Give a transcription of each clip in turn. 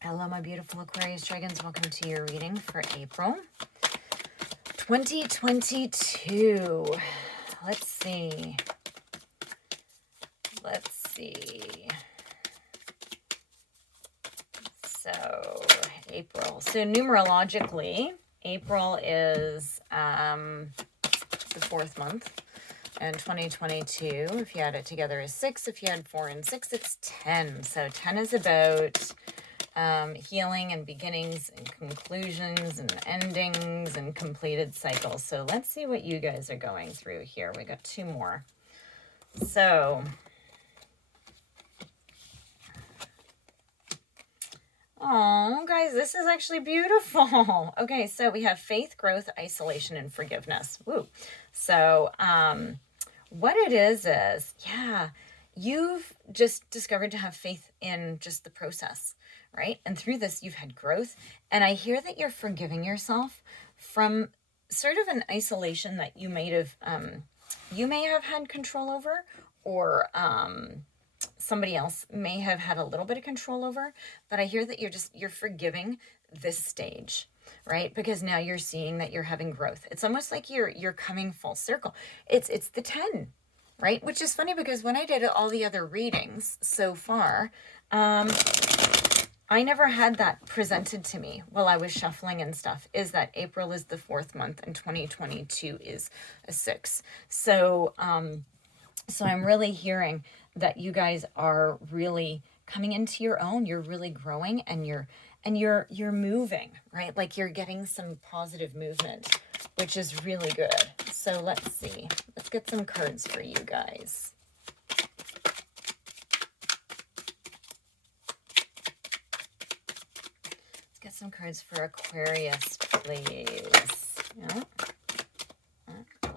Hello, my beautiful Aquarius dragons. Welcome to your reading for April 2022. Let's see. So, April. So, numerologically, April is the 4th month. And 2022, if you add it together, is 6. If you add 4 and 6, it's 10. So, 10 is about healing and beginnings and conclusions and endings and completed cycles. So let's see what you guys are going through here. We got 2 more. So, oh, guys, this is actually beautiful. Okay, so we have faith, growth, isolation, and forgiveness. Woo. So, what it is, yeah, you've just discovered to have faith in just the process, right? And through this, you've had growth. And I hear that you're forgiving yourself from sort of an isolation that you may have had control over, or somebody else may have had a little bit of control over. But I hear that you're forgiving this stage, right? Because now you're seeing that you're having growth. It's almost like you're coming full circle. It's the 10, right? Which is funny because when I did all the other readings so far, I never had that presented to me while I was shuffling and stuff, is that April is the 4th month and 2022 is a 6. So, so I'm really hearing that you guys are really coming into your own. You're really growing, and you're moving, right? Like you're getting some positive movement, which is really good. So let's see. Let's get some cards for you guys. Get some cards for Aquarius, please. Yeah.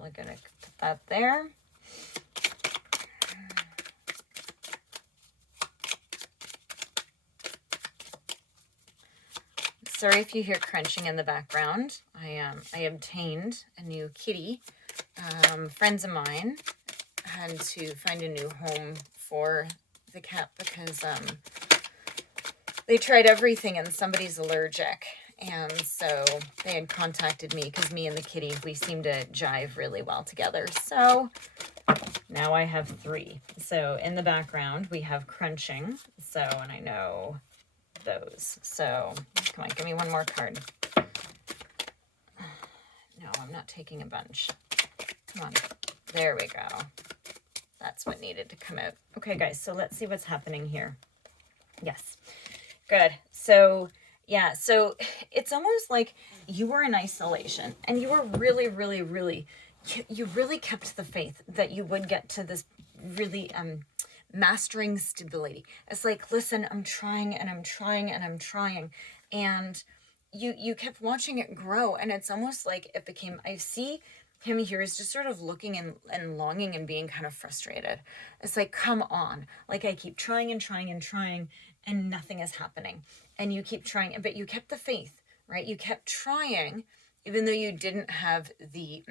We're gonna put that there. Sorry if you hear crunching in the background. I obtained a new kitty. Friends of mine had to find a new home for the cat because they tried everything and somebody's allergic. And so they had contacted me because me and the kitty, we seem to jive really well together. So now I have 3. So in the background, we have crunching. So, and I know those. So come on, give me one more card. No, I'm not taking a bunch. Come on. There we go. That's what needed to come out. Okay, guys, so let's see what's happening here. Yes. Good. So, yeah, so it's almost like you were in isolation and you were really, really, really, you really kept the faith that you would get to this really mastering stability. It's like, listen, I'm trying and I'm trying and I'm trying. And you kept watching it grow. And it's almost like it became, I see him here is just sort of looking and longing and being kind of frustrated. It's like, come on. Like I keep trying and trying and trying and nothing is happening. And you keep trying, but you kept the faith, right? You kept trying, even though you didn't have the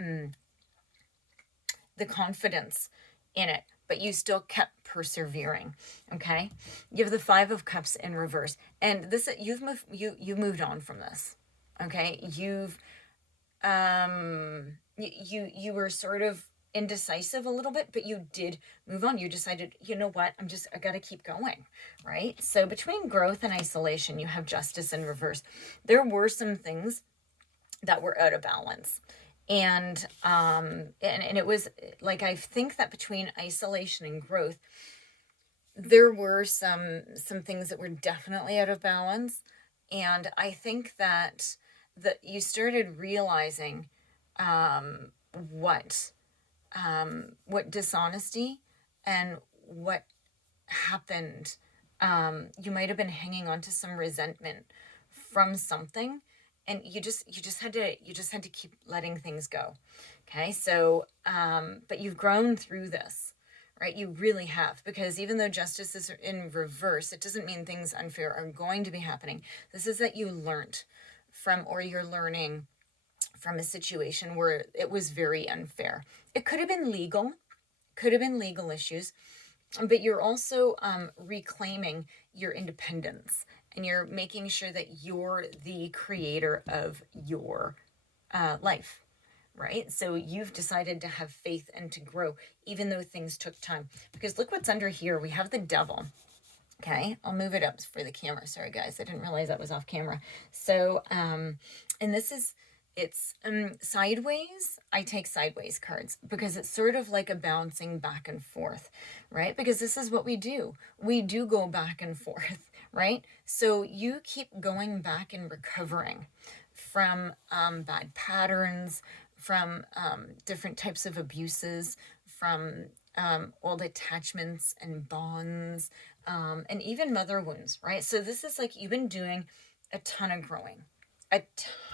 confidence in it, but you still kept persevering. Okay. You have the 5 of Cups in reverse, and this, you moved on from this. Okay. You were sort of indecisive a little bit, but you did move on. You decided, you know what, I got to keep going, right? So between growth and isolation, you have Justice in reverse. There were some things that were out of balance. And it was like, I think that between isolation and growth, there were some things that were definitely out of balance. And I think that you started realizing what dishonesty and what happened. You might have been hanging on to some resentment from something, and you just had to keep letting things go. Okay. So, but you've grown through this, right? You really have, because even though Justice is in reverse, it doesn't mean things unfair are going to be happening. This is that you learned from, or you're learning from a situation where it was very unfair. It could have been legal issues, but you're also reclaiming your independence and you're making sure that you're the creator of your life, right? So you've decided to have faith and to grow, even though things took time. Because look what's under here. We have the devil. Okay, I'll move it up for the camera. Sorry, guys. I didn't realize that was off camera. So, and this is, it's sideways. I take sideways cards because it's sort of like a bouncing back and forth, right? Because this is what we do. We do go back and forth, right? So you keep going back and recovering from bad patterns, from different types of abuses, from old attachments and bonds, and even mother wounds, right? So this is like you've been doing a ton of growing, a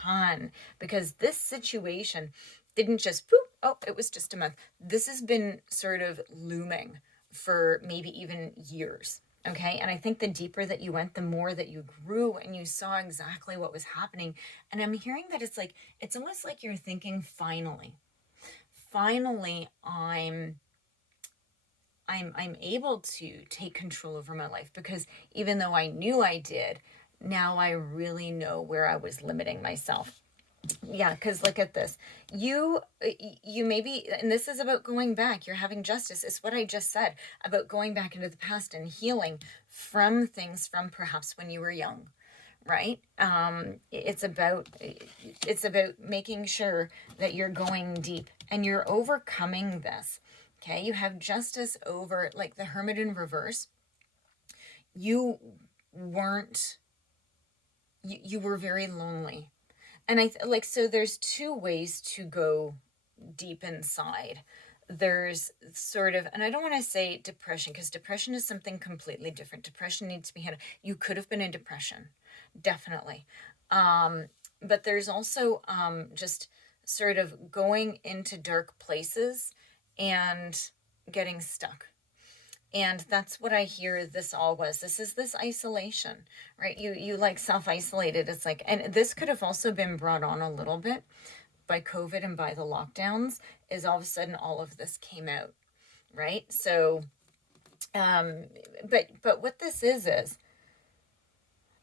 ton, because this situation didn't just poof, oh, it was just a month. This has been sort of looming for maybe even years. Okay. And I think the deeper that you went, the more that you grew and you saw exactly what was happening. And I'm hearing that it's like, it's almost like you're thinking, finally, I'm able to take control over my life, because even though I knew I did, now I really know where I was limiting myself. Yeah, because look at this. You maybe, and this is about going back. You're having justice. It's what I just said about going back into the past and healing from things from perhaps when you were young, right? It's about making sure that you're going deep and you're overcoming this. Okay, you have justice over, like the Hermit in reverse. You weren't, you were very lonely. And so there's two ways to go deep inside. There's sort of, and I don't want to say depression, because depression is something completely different. Depression needs to be handled. You could have been in depression, definitely. But there's also just sort of going into dark places and getting stuck. And that's what I hear this all was. This is this isolation, right? You like self-isolated. It's like, and this could have also been brought on a little bit by COVID and by the lockdowns, is all of a sudden all of this came out, right? So, but what this is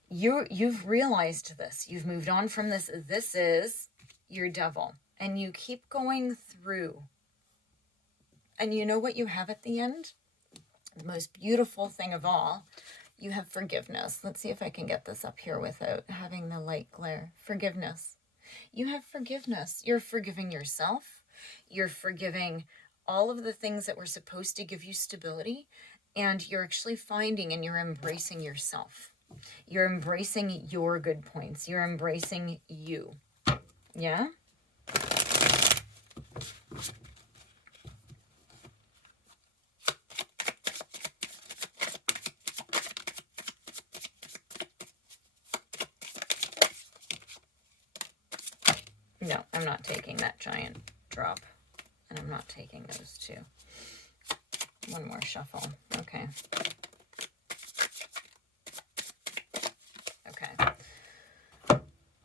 you've realized this. You've moved on from this. This is your devil. And you keep going through. And you know what you have at the end? The most beautiful thing of all, you have forgiveness. Let's see if I can get this up here without having the light glare. Forgiveness. You have forgiveness. You're forgiving yourself. You're forgiving all of the things that were supposed to give you stability. And you're actually finding and you're embracing yourself. You're embracing your good points. You're embracing you. Yeah? No, I'm not taking that giant drop. And I'm not taking those two. One more shuffle. Okay. Okay.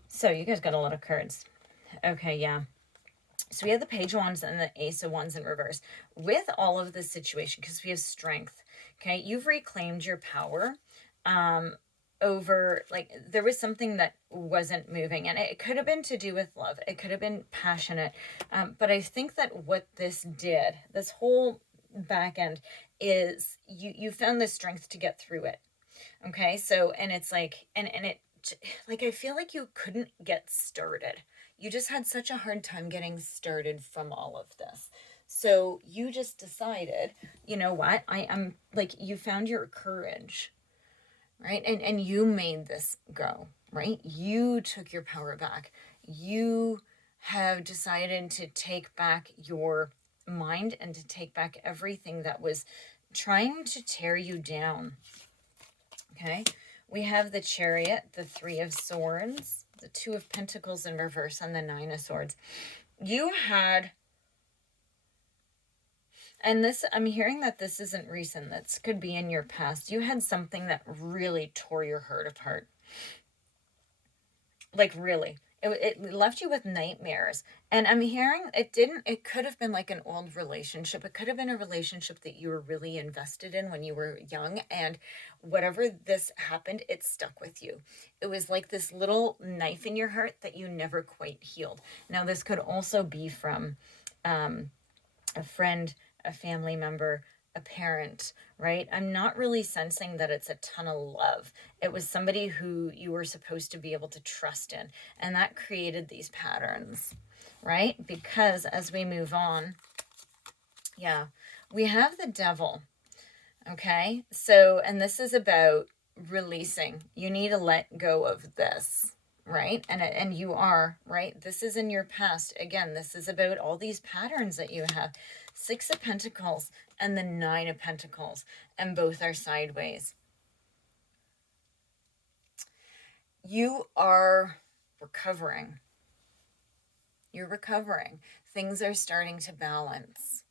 So you guys got a lot of cards. Okay, yeah. So we have the Page of Wands and the Ace of Wands in reverse. With all of this situation, because we have strength, okay, you've reclaimed your power over, like, there was something that wasn't moving, and it could have been to do with love. It could have been passionate. But I think that what this did, this whole back end, is you found the strength to get through it. Okay, so, and it's like, and it, like, I feel like you couldn't get started. You just had such a hard time getting started from all of this. So you just decided, you know what, I'm like, you found your courage, right? And you made this go, right? You took your power back. You have decided to take back your mind and to take back everything that was trying to tear you down. Okay, we have the Chariot, the Three of Swords, the Two of Pentacles in reverse, and the Nine of Swords. You had, and this, I'm hearing that this isn't recent. This could be in your past. You had something that really tore your heart apart. Like, really. It left you with nightmares. And I'm hearing it could have been like an old relationship. It could have been a relationship that you were really invested in when you were young. And whatever this happened, it stuck with you. It was like this little knife in your heart that you never quite healed. Now, this could also be from a friend, a family member, a parent, right? I'm not really sensing that it's a ton of love. It was somebody who you were supposed to be able to trust in, and that created these patterns, right? Because as we move on, yeah, we have the devil, okay? So, and this is about releasing. You need to let go of this, right? And you are, right? This is in your past. Again, this is about all these patterns that you have. 6 of Pentacles and the 9 of Pentacles, and both are sideways. You are recovering. You're recovering. Things are starting to balance,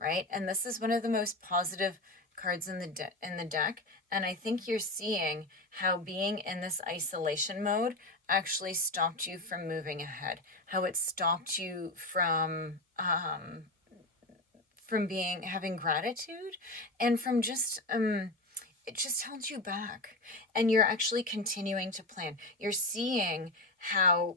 right? And this is one of the most positive cards in the deck, and I think you're seeing how being in this isolation mode actually stopped you from moving ahead, how it stopped you from having gratitude, and from just it just held you back. And you're actually continuing to plan. You're seeing how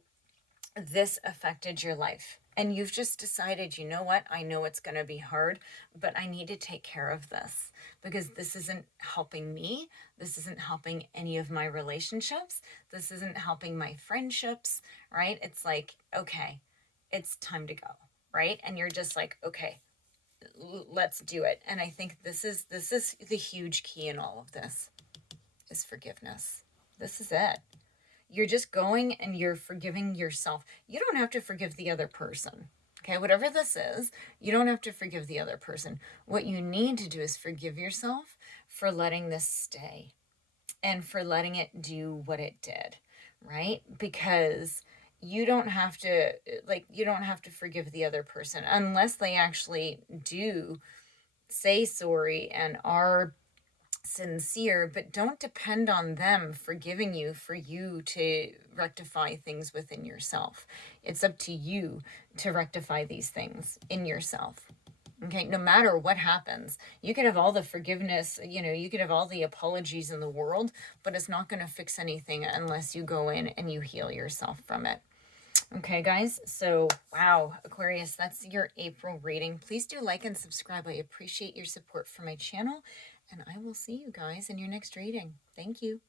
this affected your life, and you've just decided, you know what, I know it's going to be hard, but I need to take care of this, because this isn't helping me. This isn't helping any of my relationships. This isn't helping my friendships, right? It's like, okay, it's time to go, right? And you're just like, okay, let's do it. And I think this is the huge key in all of this, is forgiveness. This is it. You're just going and you're forgiving yourself. You don't have to forgive the other person. Okay, whatever this is, you don't have to forgive the other person. What you need to do is forgive yourself for letting this stay and for letting it do what it did, right? Because you don't have to forgive the other person unless they actually do say sorry and are sincere, but don't depend on them forgiving you for you to rectify things within yourself. It's up to you to rectify these things in yourself. Okay, no matter what happens, you could have all the forgiveness, you could have all the apologies in the world, but it's not going to fix anything unless you go in and you heal yourself from it. Okay, guys, so wow, Aquarius, that's your April reading. Please do like and subscribe. I appreciate your support for my channel, and I will see you guys in your next reading. Thank you.